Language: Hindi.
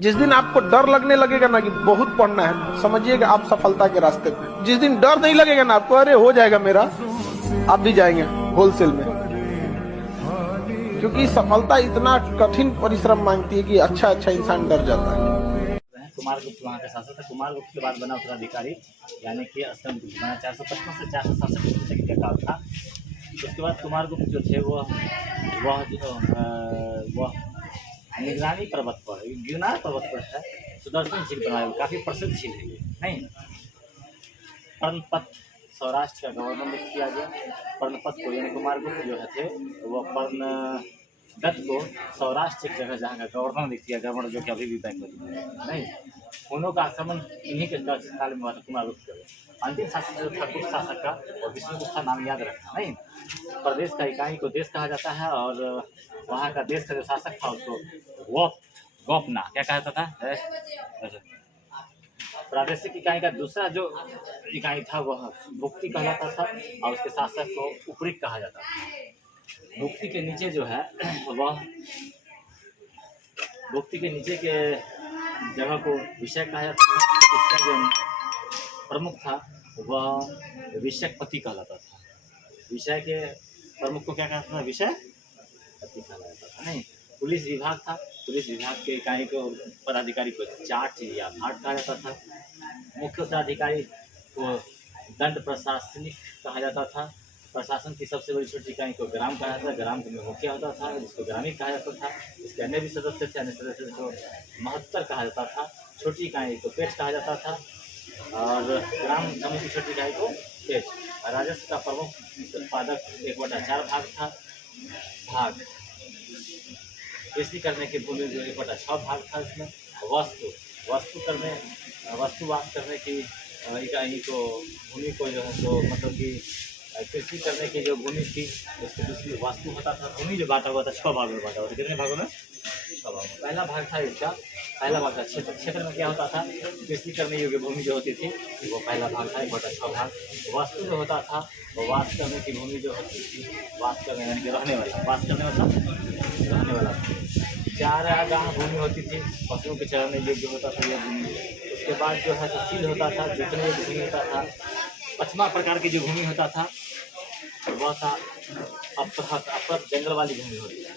जिस दिन आपको डर लगने लगेगा ना कि बहुत पढ़ना है, समझिएगा आप सफलता के रास्ते पे। जिस दिन डर नहीं लगेगा ना आपको, अरे हो जाएगा मेरा, आप भी जाएंगे होलसेल में। क्योंकि सफलता इतना कठिन परिश्रम मांगती है कि अच्छा इंसान डर जाता है। कुमार गुप्त वहाँ के शासक थे। कुमार गुप्त के बाद बना उत्तराधिकारी यानी कि अस्कन गुप्त बना। 455 से 467 ईस्वी तक का काल था। उसके बाद कुमार गुप्त जो थे वह निगरानी पर्वत पर, गिरनार पर्वत पर है, सुदर्शन झील बनाया, काफ़ी प्रसिद्ध झील है ये, नहीं। पर्णपत सौराष्ट्र का गवर्नर नियुक्त किया गया। पर्णपत को यानी कुमार गुप्त जो थे वह पर्णदत्त को सौराष्ट्र एक जगह जहाँ का गवर्नर नियुक्त किया, गवर्नर जो कि अभी भी बैंक में नहीं। हुनों का आक्रमण इन्हीं के काल में हुआ था, कुमार गुप्त का। अंतिम शासक जो था गुप्त शासक का, और विष्णुगुप्त का नाम याद रखना, नहीं। प्रदेश का इकाई को देश कहा जाता है, और वहाँ का देश का जो शासक था उसको गोपना क्या कहता था। प्रादेशिक इकाई का दूसरा जो इकाई था वह भुक्ति कहलाता था, और उसके शासक को उपरिक कहा जाता था। भुक्ति के नीचे जो है वह भुक्ति के नीचे के जगह को विषय कहा जाता था। इसका जो प्रमुख था वह विषयपति कहलाता था। विषय के प्रमुख को क्या कहता था, विषय पति कहा जाता था, नहीं। पुलिस विभाग था। पुलिस विभाग के इकाई को पदाधिकारी को चाट या भाट कहा जाता था। मुख्य उत्तराधिकारी को दंड प्रशासनिक कहा जाता था। प्रशासन की सबसे बड़ी छोटी इकाई को ग्राम कहा जाता था। ग्राम में मुखिया होता था, जिसको ग्रामीण कहा जाता था। इसके अन्य भी सदस्य थे, अन्य सदस्य को महत्तर कहा जाता था। छोटी इकाई को पेट कहा जाता था, और ग्राम समिति की छोटी इकाई को पेट। राजस्व का प्रमुख उत्पादक 1/4 भाग था। भाग कृषि करने की भूमि जो 1/6 भाग था। इसमें वस्तुवास करने की इकाई को भूमि को जो है तो मतलब कि कृषि करने की जो भूमि थी उसकी दूसरी वास्तु होता था। भूमि जो बांटा हुआ था 6 भागों में बांटा हुआ था। कितने भागों में? 6 भागों में। पहला भाग था इसका, पहला भाग था क्षेत्र में क्या होता था, कृषि करने योग्य भूमि जो होती थी वो पहला भाग था 1/6 भाग। वास्तु जो होता था वो वास करने की भूमि जो होती थी, वास करने यानी कि रहने वाला, वास करने मतलब रहने वाला। 4 गाह भूमि होती थी, पशुओं के चराने योग्य होता था यह भूमि। उसके बाद जो है सील होता था, जोतने योग्य भूमि होता था। 5वां प्रकार की जो भूमि होता था वह था अपरत, जंगल वाली भूमि होती है।